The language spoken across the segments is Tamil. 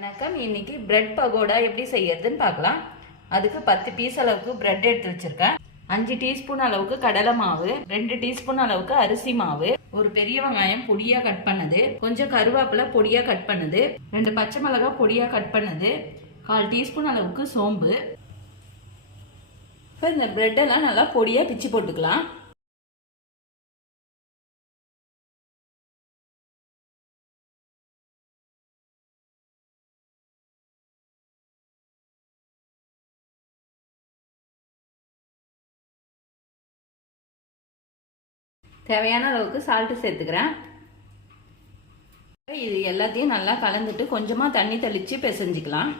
வணக்கம். இன்னைக்கு பிரெட் பகோடா எப்படி செய்யறதுன்னு பார்க்கலாம். அதுக்கு 10 பீஸ் அளவுக்கு பிரெட் எடுத்து வச்சிருக்கேன். 5 டீஸ்பூன் அளவுக்கு கடலை மாவு, 2 டீஸ்பூன் அளவுக்கு அரிசி மாவு, ஒரு பெரிய வெங்காயம் பொடியா கட் பண்ணது, கொஞ்சம் கருவேப்பிலை பொடியா கட் பண்ணது, 2 பச்சை மிளகாய் பொடியா கட் பண்ணது, 1/4 டீஸ்பூன் அளவுக்கு சோம்பு. இப்போ இந்த பிரெட் எல்லாம் நல்லா பொடியா பிச்சு போட்டுக்கலாம். தேவையான அளவுக்கு சால்ட்டு சேர்த்துக்கிறேன். இது எல்லாத்தையும் நல்லா கலந்துட்டு கொஞ்சமாக தண்ணி தெளித்து பிசைஞ்சிக்கலாம்.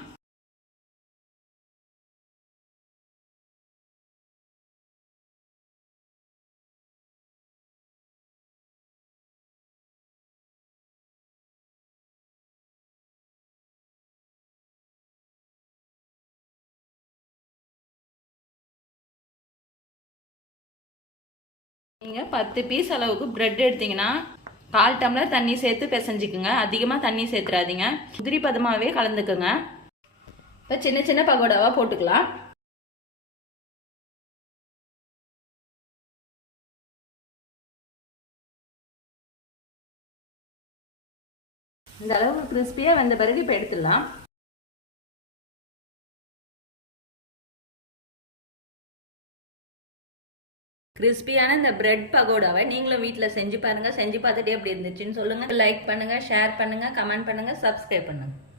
நீங்கள் 10 பீஸ் அளவுக்கு பிரெட் எடுத்தீங்கன்னா 1/4 டம்ளர் தண்ணி சேர்த்து பிசைஞ்சிக்குங்க. அதிகமாக தண்ணி சேர்த்துறாதீங்க. உதிரி பதமாகவே கலந்துக்குங்க. இப்போ சின்ன சின்ன பகோடாவாக போட்டுக்கலாம். இந்த அளவுக்கு கிறிஸ்பியாக வந்த பிறகு இப்போ எடுத்துடலாம். கிறிஸ்பியான இந்த பிரெட் பகோடாவை நீங்களும் வீட்டில் செஞ்சு பாருங்கள். செஞ்சு பார்த்துட்டு எப்படி இருந்துச்சுன்னு சொல்லுங்கள். லைக் பண்ணுங்கள், ஷேர் பண்ணுங்கள், கமெண்ட் பண்ணுங்கள், சப்ஸ்கிரைப் பண்ணுங்கள்.